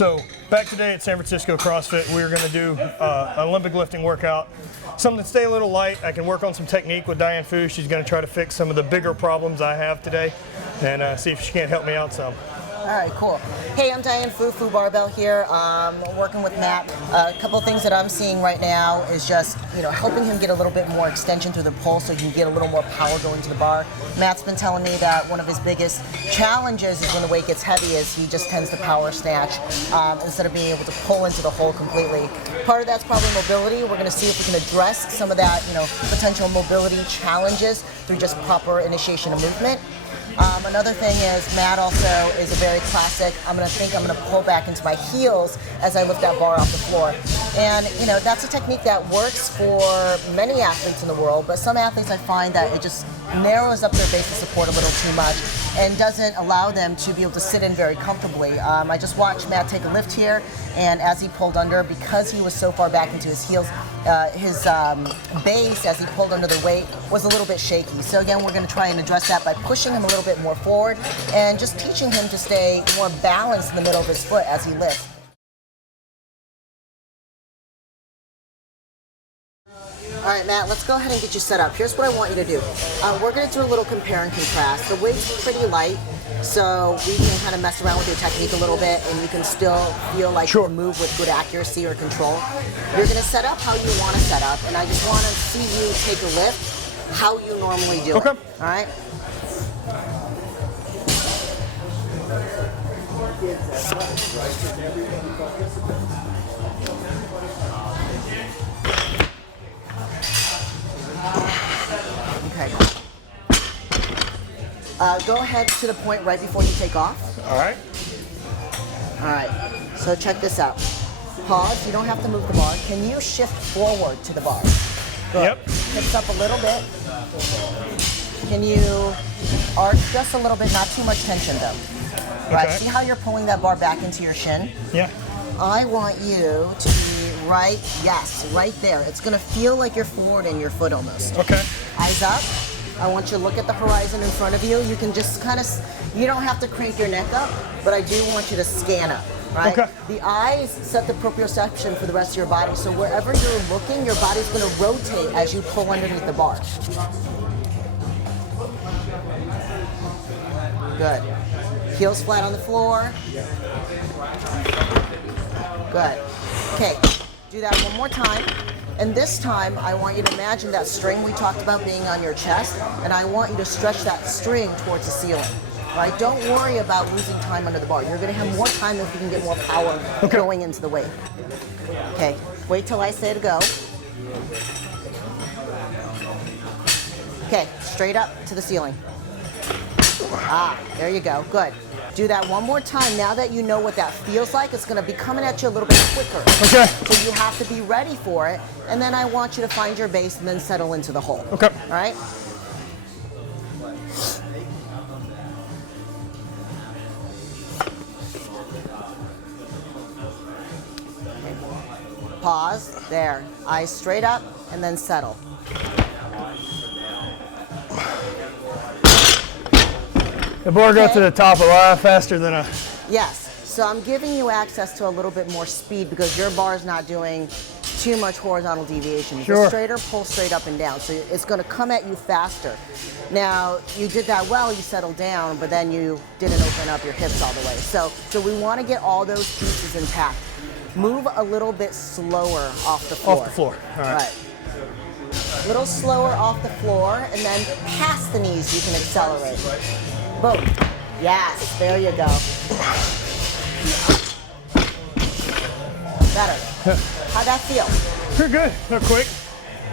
So back today at San Francisco CrossFit, we're going to do an Olympic lifting workout. Something to stay a little light. I can work on some technique with Diane. She's going to try to fix some of the bigger problems I have today and see if she can't help me out some. All right, cool. Hey, I'm Diane, FU Barbell here, working with Matt. A couple of things that I'm seeing right now is just, helping him get a little bit more extension through the pull so he can get a little more power going to the bar. Matt's been telling me that one of his biggest challenges is when the weight gets heavy is he just tends to power snatch instead of being able to pull into the hole completely. Part of that's probably mobility. We're going to see if we can address some of that, potential mobility challenges through just proper initiation of movement. Another thing is Matt also is a very classic, I'm going to pull back into my heels as I lift that bar off the floor. And, that's a technique that works for many athletes in the world, but some athletes I find that it just narrows up their base of support a little too much and doesn't allow them to be able to sit in very comfortably. I just watched Matt take a lift here, and as he pulled under, because he was so far back into his heels, his base as he pulled under the weight was a little bit shaky. So again, we're going to try and address that by pushing him a little bit more forward and just teaching him to stay more balanced in the middle of his foot as he lifts. All right, Matt, let's go ahead and get you set up. Here's what I want you to do. We're going to do a little compare and contrast. The weight's pretty light, so we can kind of mess around with your technique a little bit, and you can still feel like you can move with good accuracy or control. You're going to set up how you want to set up, and I just want to see you take a lift how you normally do it. All right? Okay. Go ahead to the point right before you take off. All right. All right. So check this out. Pause. You don't have to move the bar. Can you shift forward to the bar? Good. Yep. Hips up a little bit. Can you arch just a little bit? Not too much tension though. Right. Okay. See how you're pulling that bar back into your shin? Yeah. I want you to be right there. It's going to feel like you're forward in your foot almost. Okay. Eyes up. I want you to look at the horizon in front of you. You can just kind of, you don't have to crank your neck up, but I do want you to scan up, right? Okay. The eyes set the proprioception for the rest of your body, so wherever you're looking, your body's going to rotate as you pull underneath the bar. Good. Heels flat on the floor. Good. Okay, do that one more time. And this time, I want you to imagine that string we talked about being on your chest, and I want you to stretch that string towards the ceiling. Right? Don't worry about losing time under the bar. You're going to have more time if you can get more power going into the weight. Okay, wait till I say to go. Okay, straight up to the ceiling. There you go. Good. Do that one more time. Now that you know what that feels like, it's going to be coming at you a little bit quicker. Okay. So you have to be ready for it. And then I want you to find your base and then settle into the hole. Okay. All right? Okay. Pause. There. Eyes straight up and then settle. The bar goes to the top a lot faster than a... Yes, so I'm giving you access to a little bit more speed because your bar is not doing too much horizontal deviation. Sure. The straighter, pull straight up and down, so it's going to come at you faster. Now, you did that well, you settled down, but then you didn't open up your hips all the way. So we want to get all those pieces intact. Move a little bit slower off the floor. Off the floor, all right. A little slower off the floor, and then past the knees you can accelerate. Boom. Yes, there you go. Better. How'd that feel? Pretty good. They're quick.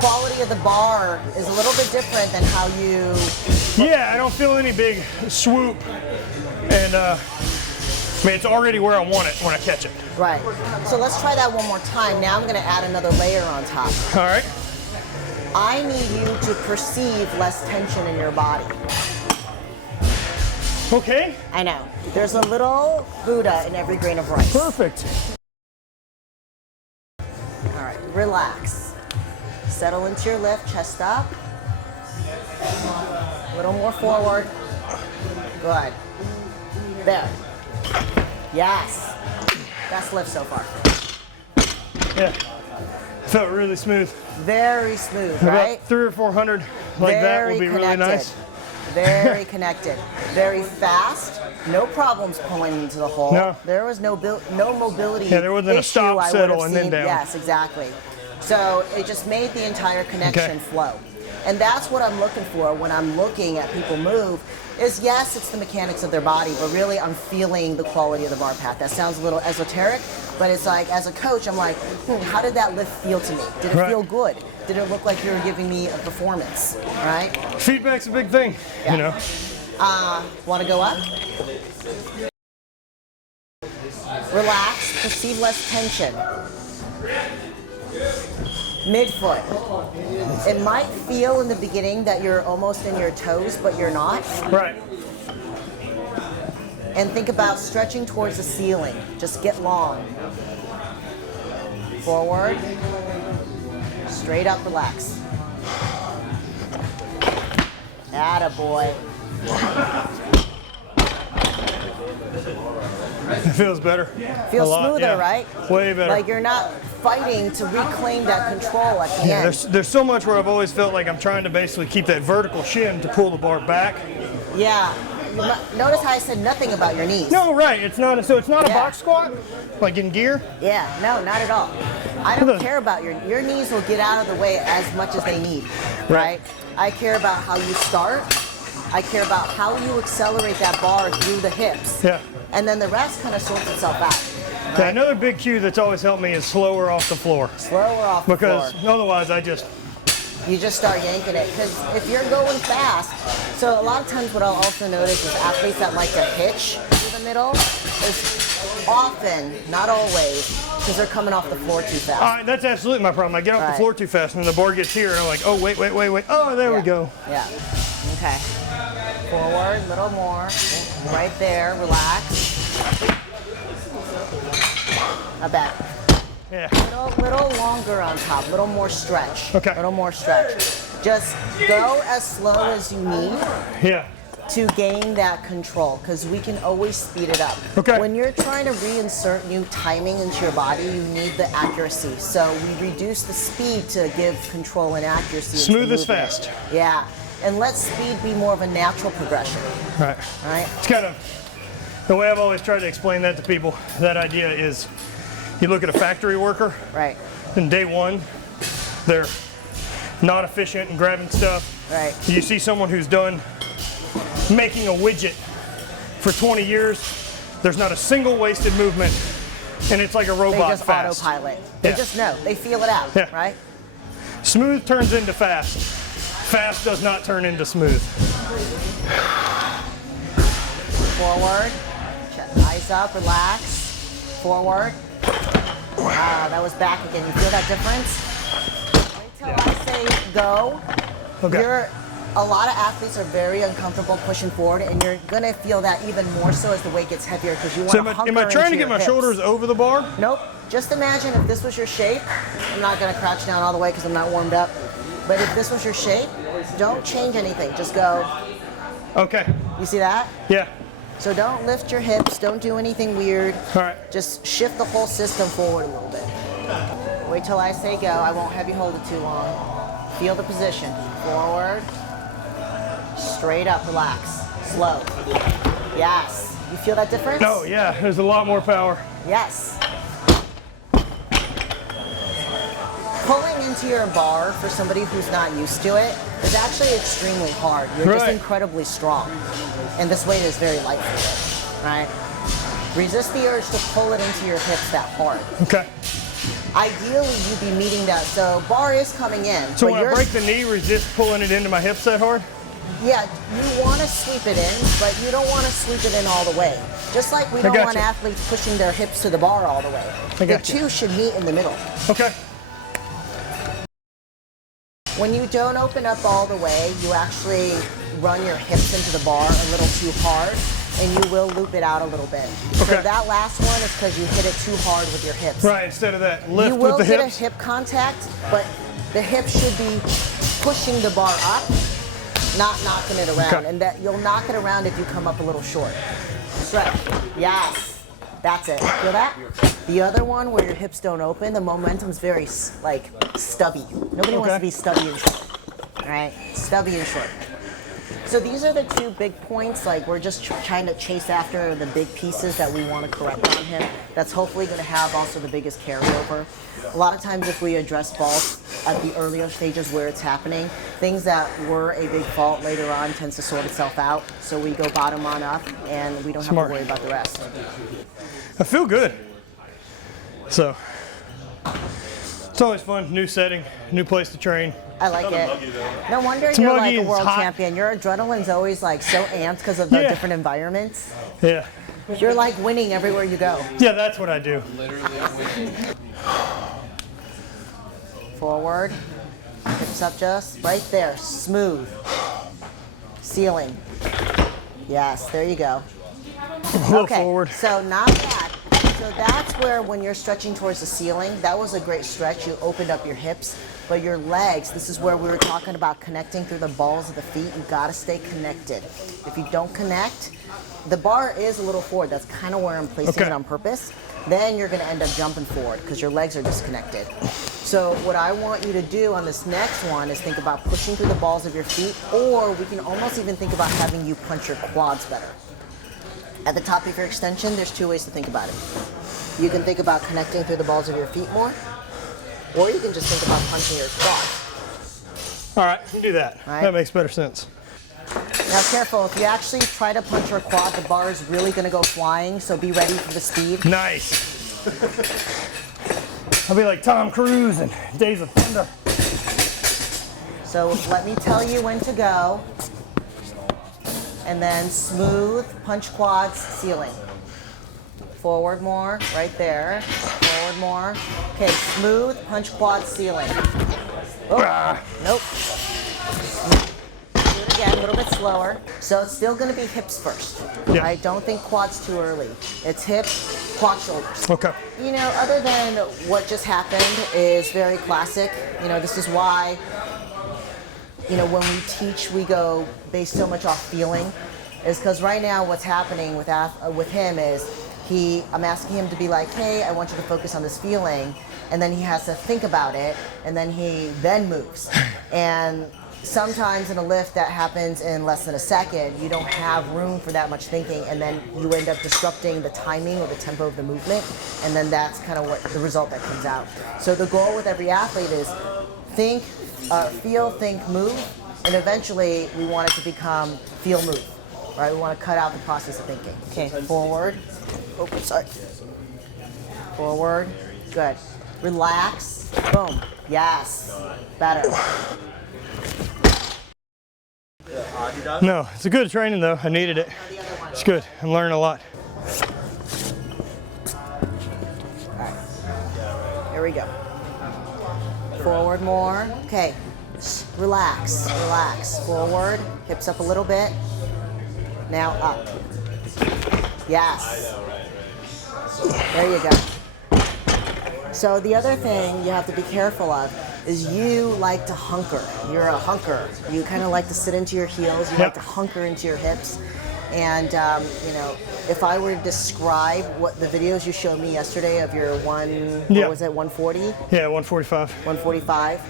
Quality of the bar is a little bit different than how you... Yeah, I don't feel any big swoop. And it's already where I want it when I catch it. Right. So let's try that one more time. Now I'm going to add another layer on top. All right. I need you to perceive less tension in your body. Okay. I know. There's a little Buddha in every grain of rice. Perfect. All right, relax. Settle into your lift, chest up. A little more forward. Good. There. Yes. Best lift so far. Yeah, felt really smooth. Very smooth, About right? 300 or 400 like that would be really nice. Very connected. Very fast. No problems pulling into the hole. No. There was no mobility. Yeah, there wasn't a issue stop, I settle, would have and then seen. down. Yes, exactly. So it just made the entire connection flow. And that's what I'm looking for when I'm looking at people move, is yes, it's the mechanics of their body, but really I'm feeling the quality of the bar path. That sounds a little esoteric, but it's like, as a coach, I'm like, how did that lift feel to me? Did it feel good? Did it look like you were giving me a performance, right? Feedback's a big thing, you know. Want to go up? Relax, perceive less tension. Midfoot. It might feel in the beginning that you're almost in your toes, but you're not. Right. And think about stretching towards the ceiling. Just get long. Forward. Straight up, relax. Attaboy. It feels better. Feels smoother, right? Way better. Like you're not fighting to reclaim that control at the end. There's so much where I've always felt like I'm trying to basically keep that vertical shim to pull the bar back. Yeah. Notice how I said nothing about your knees. No, right. It's not a box squat, like in gear. Yeah, no, not at all. I don't care about your knees will get out of the way as much as they need, right? I care about how you start. I care about how you accelerate that bar through the hips. Yeah. And then the rest kind of sorts itself out. Right? Yeah, another big cue that's always helped me is slower off the floor. Slower off the floor. Because otherwise you just start yanking it. Because if you're going fast, so a lot of times what I'll also notice is athletes that like to hitch through the middle is often, not always, because they're coming off the floor too fast. That's absolutely my problem. I get off the floor too fast and then the bar gets here and I'm like, oh, wait. Oh, there we go. Yeah. Okay. Forward, a little more. Right there, relax. Back. Yeah. Little longer on top, little more stretch. Okay. Little more stretch. Just go as slow as you need. Yeah. To gain that control, because we can always speed it up. Okay. When you're trying to reinsert new timing into your body, you need the accuracy. So we reduce the speed to give control and accuracy. Smooth as fast. Yeah. And let speed be more of a natural progression. Right. Right? It's kind of the way I've always tried to explain that to people. That idea is you look at a factory worker. Right. And day one, they're not efficient and grabbing stuff. Right. You see someone who's done making a widget for 20 years, there's not a single wasted movement, and it's like a robot. They just fast. autopilot. They just know. They feel it out, right? Smooth turns into fast. Fast does not turn into smooth. Forward. Eyes up, relax. Forward. Wow, that was back again. You feel that difference? Wait till I say go. Okay. A lot of athletes are very uncomfortable pushing forward, and you're gonna feel that even more so as the weight gets heavier because you want to hunker into your hips. Am I trying to get my shoulders over the bar? Nope. Just imagine if this was your shape. I'm not gonna crouch down all the way because I'm not warmed up. But if this was your shape, don't change anything. Just go. Okay. You see that? Yeah. So don't lift your hips. Don't do anything weird. All right. Just shift the whole system forward a little bit. Wait till I say go. I won't have you hold it too long. Feel the position. Forward. Straight up, relax. Slow. Yes. You feel that difference? No, yeah, there's a lot more power. Yes. Pulling into your bar for somebody who's not used to it is actually extremely hard. You're just incredibly strong. And this weight is very light for you, right? Resist the urge to pull it into your hips that hard. Okay. Ideally, you'd be meeting that. So bar is coming in. So when I break the knee, resist pulling it into my hips that hard? Yeah, you want to sweep it in, but you don't want to sweep it in all the way. Just like we don't want athletes pushing their hips to the bar all the way. The two should meet in the middle. Okay. When you don't open up all the way, you actually run your hips into the bar a little too hard, and you will loop it out a little bit. So that last one is because you hit it too hard with your hips. Right, instead of that lift you will with the get hips. a hip contact, but the hips should be pushing the bar up, not knocking it around. And that you'll knock it around if you come up a little short. Stretch. Yes. That's it. Feel that? The other one where your hips don't open, the momentum's very like stubby. Nobody wants to be stubby and short. All right? Stubby and short. So these are the two big points. Like we're just trying to chase after the big pieces that we want to correct on him. That's hopefully going to have also the biggest carryover. A lot of times if we address faults at the earlier stages where it's happening, things that were a big fault later on tends to sort itself out. So we go bottom on up and we don't have to worry about the rest. I feel good. So it's always fun, new setting, new place to train. I like it. No wonder you're like a world champion. Your adrenaline's always like so amped because of the different environments. Yeah. You're like winning everywhere you go. Yeah, that's what I do. Literally winning. Forward, hips up just right there, smooth. Ceiling. Yes, there you go. A little Okay, forward. so not bad. So that's where when you're stretching towards the ceiling, that was a great stretch. You opened up your hips, but your legs, this is where we were talking about connecting through the balls of the feet. You gotta stay connected. If you don't connect, the bar is a little forward. That's kind of where I'm placing it on purpose. Then you're gonna end up jumping forward because your legs are disconnected. So what I want you to do on this next one is think about pushing through the balls of your feet, or we can almost even think about having you punch your quads better. At the top of your extension, there's two ways to think about it. You can think about connecting through the balls of your feet more, or you can just think about punching your quads. All right, you do that. Right. That makes better sense. Now careful, if you actually try to punch your quad, the bar is really gonna go flying, so be ready for the speed. Nice. I'll be like Tom Cruise in Days of Thunder. So let me tell you when to go. And then smooth, punch quads, ceiling. Forward more, right there. Forward more. Okay, smooth, punch quads, ceiling. Oh, nope. Do it again, a little bit slower. So it's still gonna be hips first. Right? Don't think quads too early. It's hip, quad, shoulders. Okay. You know, other than what just happened is very classic. You know, this is why, you know, when we teach, we go based so much off feeling, is because right now what's happening with him is I'm asking him to be like, hey, I want you to focus on this feeling, and then he has to think about it, and then he then moves. And sometimes in a lift that happens in less than a second, you don't have room for that much thinking, and then you end up disrupting the timing or the tempo of the movement, and then that's kind of what the result that comes out. So the goal with every athlete is think, feel, think, move, and eventually we want it to become feel, move, right? We want to cut out the process of thinking. Okay, forward. Oh, sorry. Forward. Good. Relax. Boom. Yes. Better. No, it's a good training though. I needed it. It's good. I'm learning a lot. All right. Here we go. Forward more. Okay. Relax. Relax. Forward. Hips up a little bit. Now up. Yes. There you go. So the other thing you have to be careful of is you like to hunker. You're a hunker. You kind of like to sit into your heels. You like to hunker into your hips. And, you know, if I were to describe what the videos you showed me yesterday of your what was it, 140? Yeah, 145. 145.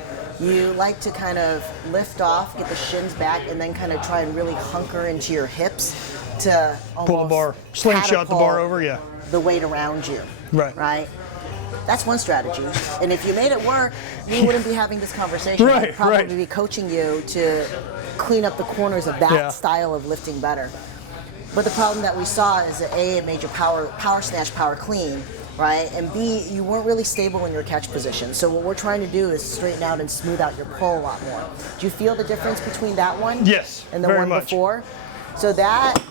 You like to kind of lift off, get the shins back, and then kind of try and really hunker into your hips to almost pull the bar, slingshot the bar over, the weight around you. Right. Right? That's one strategy. And if you made it work, we wouldn't be having this conversation. I'd probably be coaching you to clean up the corners of that style of lifting better. But the problem that we saw is that A, it made your power snatch, power clean, right? And B, you weren't really stable in your catch position. So what we're trying to do is straighten out and smooth out your pull a lot more. Do you feel the difference between that one? Yes, and the one before? So that,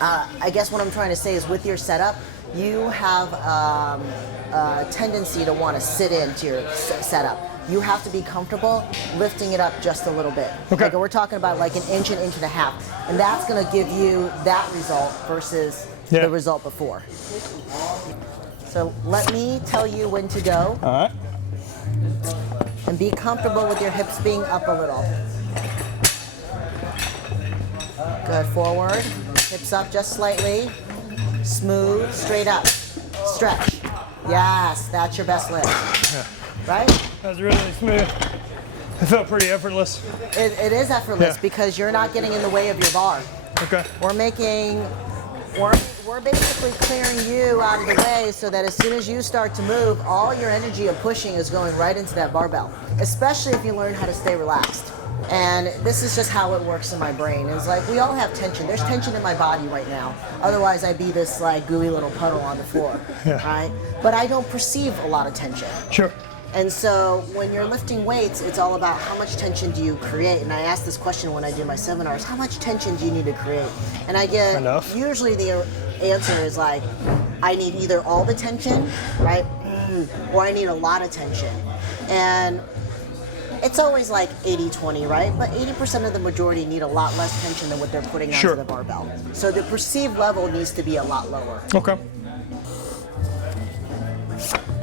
I guess what I'm trying to say is with your setup, you have a tendency to want to sit into your setup. You have to be comfortable lifting it up just a little bit. Okay. Like we're talking about like an inch and a half. And that's going to give you that result versus the result before. So let me tell you when to go. All right. And be comfortable with your hips being up a little. Good, forward. Hips up just slightly. Smooth, straight up, stretch. Yes, that's your best lift. Yeah. Right? That was really smooth. It felt pretty effortless. It is effortless because you're not getting in the way of your bar. Okay. We're basically clearing you out of the way so that as soon as you start to move, all your energy of pushing is going right into that barbell, especially if you learn how to stay relaxed. And this is just how it works in my brain. It's like we all have tension. There's tension in my body right now. Otherwise, I'd be this like gooey little puddle on the floor, right? But I don't perceive a lot of tension. Sure. And so when you're lifting weights, it's all about how much tension do you create. And I ask this question when I do my seminars, how much tension do you need to create? And I get, usually the answer is like, I need either all the tension, right? Or I need a lot of tension. And it's always like 80-20, right? But 80% of the majority need a lot less tension than what they're putting onto the barbell. So the perceived level needs to be a lot lower. Okay.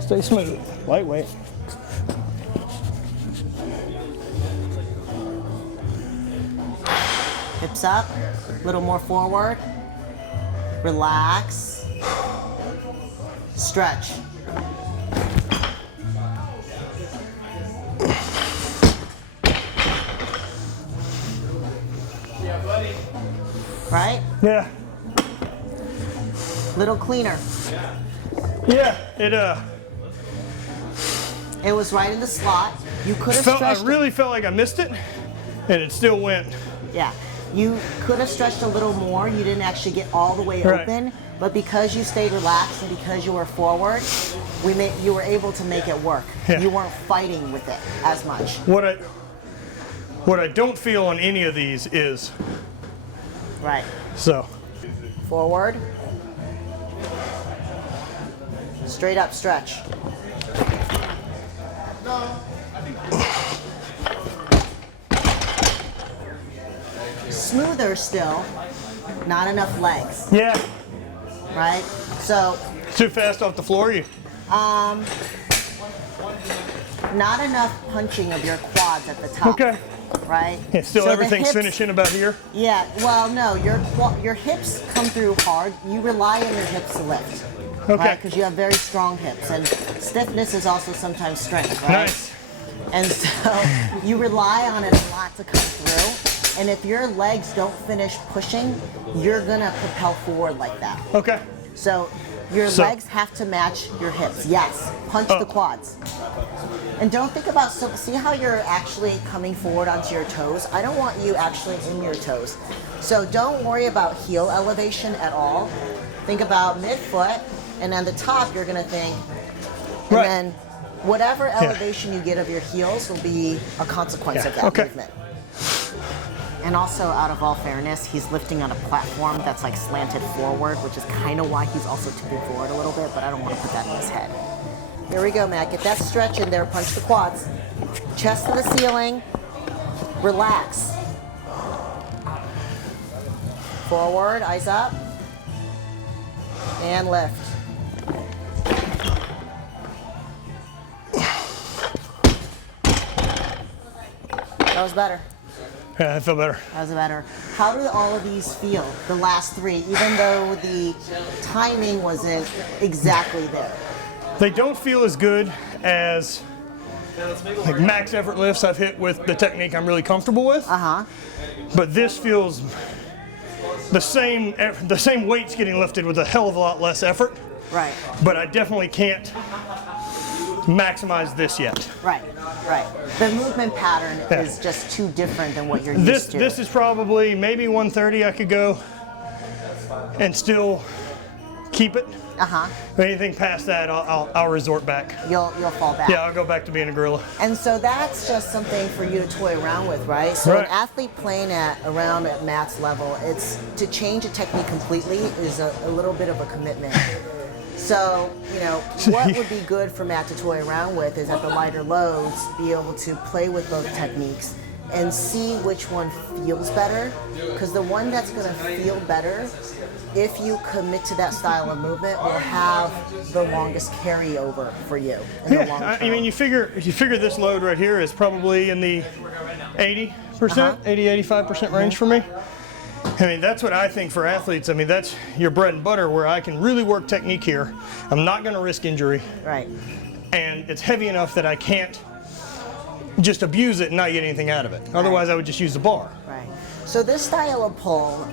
Stay smooth, lightweight. Hips up, a little more forward. Relax. Stretch. Right? Yeah. Little cleaner. Yeah, it was right in the slot. You could have I stretched. really felt like I missed it, and it still went. Yeah. You could have stretched a little more. You didn't actually get all the way open, but because you stayed relaxed and because you were forward, you were able to make it work. Yeah. You weren't fighting with it as much. What I don't feel on any of these is right. So forward, straight up stretch. Smoother still, not enough legs. Yeah. Right? So. Too fast off the floor, you? Not enough punching of your quads at the top. Okay. Right? Yeah, still so everything's finishing about here? Yeah, well, no, your hips come through hard. You rely on your hips to lift. Okay. Right? Because you have very strong hips, and stiffness is also sometimes strength, right? Nice. And so you rely on it a lot to come through. And if your legs don't finish pushing, you're gonna propel forward like that. Okay. So your legs have to match your hips. Yes, punch the quads. And don't think about, see how you're actually coming forward onto your toes? I don't want you actually in your toes. So don't worry about heel elevation at all. Think about midfoot, and on the top you're gonna think, and then whatever elevation you get of your heels will be a consequence of that movement. And also, out of all fairness, he's lifting on a platform that's like slanted forward, which is kind of why he's also tipping forward a little bit, but I don't want to put that in his head. Here we go, Matt. Get that stretch in there. Punch the quads. Chest to the ceiling. Relax. Forward, eyes up. And lift. That was better. Yeah, I feel better. That was better. How do all of these feel, the last three, even though the timing wasn't exactly there? They don't feel as good as like max effort lifts I've hit with the technique I'm really comfortable with. But this feels the same weight's getting lifted with a hell of a lot less effort. Right. But I definitely can't maximize this yet. Right, right. The movement pattern is just too different than what you're used to. This is probably maybe 130 I could go and still keep it. Anything past that, I'll resort back. You'll fall back. Yeah, I'll go back to being a gorilla. And so that's just something for you to toy around with, right? So an athlete playing around at Matt's level, it's to change a technique completely is a little bit of a commitment. So, what would be good for Matt to toy around with is at the lighter loads, be able to play with both techniques and see which one feels better. Because the one that's going to feel better, if you commit to that style of movement, will have the longest carryover for you in the long term. I mean, you figure this load right here is probably in the 80%, 80-85% range for me. I mean, that's what I think for athletes. I mean, that's your bread and butter where I can really work technique here. I'm not going to risk injury. Right. And it's heavy enough that I can't just abuse it and not get anything out of it. Otherwise, I would just use the bar. Right. So this style of pull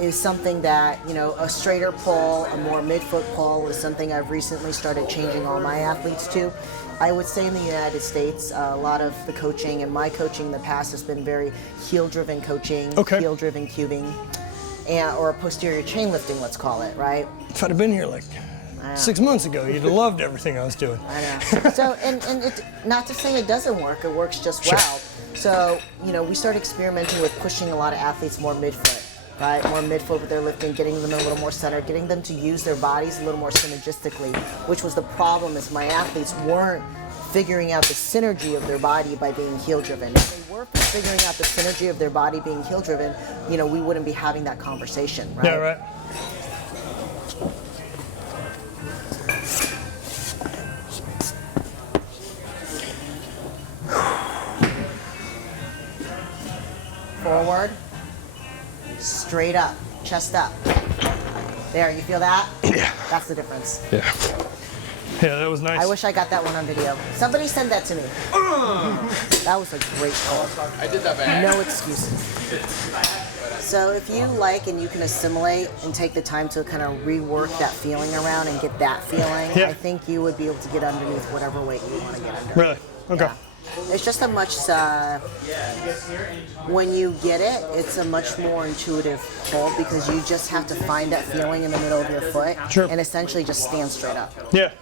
is something that, you know, a straighter pull, a more midfoot pull is something I've recently started changing all my athletes to. I would say in the United States, a lot of the coaching and my coaching in the past has been very heel-driven coaching, heel-driven cubing, or a posterior chain lifting, let's call it, right? If I'd have been here like 6 months ago, you'd have loved everything I was doing. I know. So, and it, not to say it doesn't work, it works just well. So, you know, we started experimenting with pushing a lot of athletes more midfoot. Right, more midfoot with their lifting, getting them a little more centered, getting them to use their bodies a little more synergistically, which was the problem is my athletes weren't figuring out the synergy of their body by being heel-driven. If they were figuring out the synergy of their body being heel-driven, you know, we wouldn't be having that conversation, right? Yeah, right. Forward. Straight up, chest up. There, you feel that? Yeah. That's the difference. Yeah. Yeah, that was nice. I wish I got that one on video. Somebody send that to me. That was a great call. I did that bad. No excuses. So if you like and you can assimilate and take the time to kind of rework that feeling around and get that feeling, I think you would be able to get underneath whatever weight you want to get under. Really? Okay. Yeah. It's just a much, when you get it, it's a much more intuitive pull because you just have to find that feeling in the middle of your foot and essentially just stand straight up. Yeah.